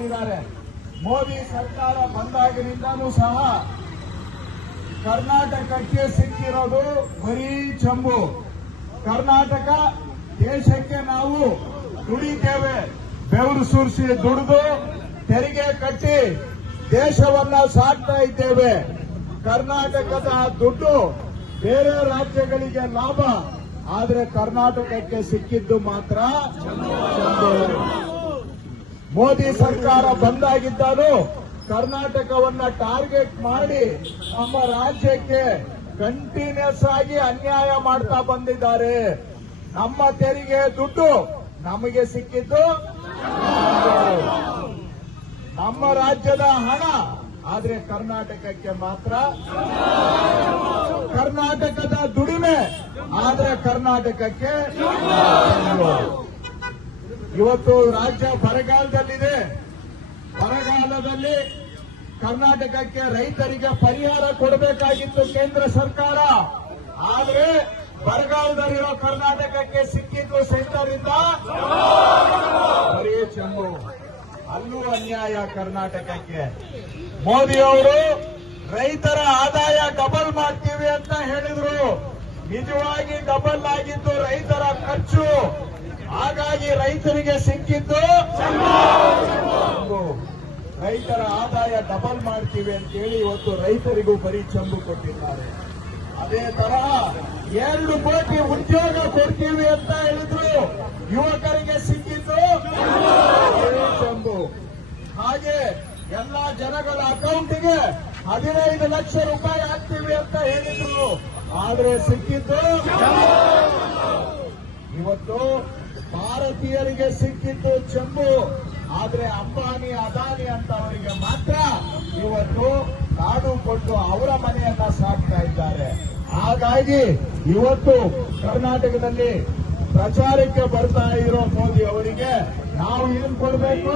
ಮಾಡಿಕೊಂಡಿದ್ದಾರೆ. ಮೋದಿ ಸರ್ಕಾರ ಬಂದಾಗಿನಿಂದನೂ ಸಹ ಕರ್ನಾಟಕಕ್ಕೆ ಸಿಕ್ಕಿರೋದು ಬರೀ ಚಂಬು. ಕರ್ನಾಟಕ ದೇಶಕ್ಕೆ ನಾವು ದುಡಿತೇವೆ, ಬೆವರು ಸುರಿಸಿ ದುಡಿದು ತೆರಿಗೆ ಕಟ್ಟಿ ದೇಶವನ್ನ ಸಾಕ್ತಾ ಇದ್ದೇವೆ. ಕರ್ನಾಟಕದ ದುಡ್ಡು ಬೇರೆ ರಾಜ್ಯಗಳಿಗೆ ಲಾಭ, ಆದ್ರೆ ಕರ್ನಾಟಕಕ್ಕೆ ಸಿಕ್ಕಿದ್ದು ಮಾತ್ರ ಚಂಬು. ಮೋದಿ ಸರ್ಕಾರ ಬಂದಾಗಿದ್ದಾನು ಕರ್ನಾಟಕವನ್ನ ಟಾರ್ಗೆಟ್ ಮಾಡಿ ನಮ್ಮ ರಾಜ್ಯಕ್ಕೆ ಕಂಟಿನ್ಯೂಸ್ ಆಗಿ ಅನ್ಯಾಯ ಮಾಡ್ತಾ ಬಂದಿದ್ದಾರೆ. ನಮ್ಮ ತೆರಿಗೆ ದುಡ್ಡು ನಮಗೆ ಸಿಕ್ಕಿದ್ದು ನಮ್ಮ ರಾಜ್ಯದ ಹಣ, ಆದ್ರೆ ಕರ್ನಾಟಕಕ್ಕೆ ಮಾತ್ರ ಕರ್ನಾಟಕದ ದುಡಿಮೆ, ಆದ್ರೆ ಕರ್ನಾಟಕಕ್ಕೆ ಇವತ್ತು ರಾಜ್ಯ ಬರಗಾಲದಲ್ಲಿದೆ. ಬರಗಾಲದಲ್ಲಿ ಕರ್ನಾಟಕಕ್ಕೆ ರೈತರಿಗೆ ಪರಿಹಾರ ಕೊಡಬೇಕಾಗಿತ್ತು ಕೇಂದ್ರ ಸರ್ಕಾರ, ಆದ್ರೆ ಬರಗಾಲದಲ್ಲಿರೋ ಕರ್ನಾಟಕಕ್ಕೆ ಸಿಕ್ಕಿದ್ದು ಸೆಂಟರಿಂದ ಬರೀ ಚಂಬು. ಅಲ್ಲೂ ಅನ್ಯಾಯ ಕರ್ನಾಟಕಕ್ಕೆ. ಮೋದಿ ಅವರು ರೈತರ ಆದಾಯ ಡಬಲ್ ಮಾಡ್ತೀವಿ ಅಂತ ಹೇಳಿದ್ರು. ನಿಜವಾಗಿ ಡಬಲ್ ಆಗಿದ್ದು ರೈತರ ಖರ್ಚು. ಹಾಗಾಗಿ ರೈತರಿಗೆ ಸಿಕ್ಕಿದ್ದು ಚಂಬು. ರೈತರ ಆದಾಯ ಡಬಲ್ ಮಾಡ್ತೀವಿ ಅಂತೇಳಿ ಇವತ್ತು ರೈತರಿಗೂ ಬರೀ ಚಂಬು ಕೊಟ್ಟಿದ್ದಾರೆ. ಅದೇ ತರಹ 2 ಕೋಟಿ ಉದ್ಯೋಗ ಕೊಡ್ತೀವಿ ಅಂತ ಹೇಳಿದ್ರು, ಯುವಕರಿಗೆ ಸಿಕ್ಕಿದ್ದು ಚಂಬು. ಹಾಗೆ ಎಲ್ಲಾ ಜನಗಳ ಅಕೌಂಟಿಗೆ 15 ಲಕ್ಷ ರೂಪಾಯಿ ಹಾಕ್ತೀವಿ ಅಂತ ಹೇಳಿದ್ರು, ಆದ್ರೆ ಸಿಕ್ಕಿದ್ದು ಇವತ್ತು ಭಾರತೀಯರಿಗೆ ಸಿಕ್ಕಿದ್ದು ಚಂಬು. ಆದ್ರೆ ಅಂಬಾನಿ ಅದಾನಿ ಅಂತವರಿಗೆ ಮಾತ್ರ ಇವತ್ತು ಕಾಡು ಕೊಟ್ಟು ಅವರ ಮನೆಯನ್ನ ಸಾಕ್ತಾ ಇದ್ದಾರೆ. ಹಾಗಾಗಿ ಇವತ್ತು ಕರ್ನಾಟಕದಲ್ಲಿ ಪ್ರಚಾರಕ್ಕೆ ಬರ್ತಾ ಇರೋ ಮೋದಿ ಅವರಿಗೆ ನಾವು ಏನ್ ಕೊಡಬೇಕು?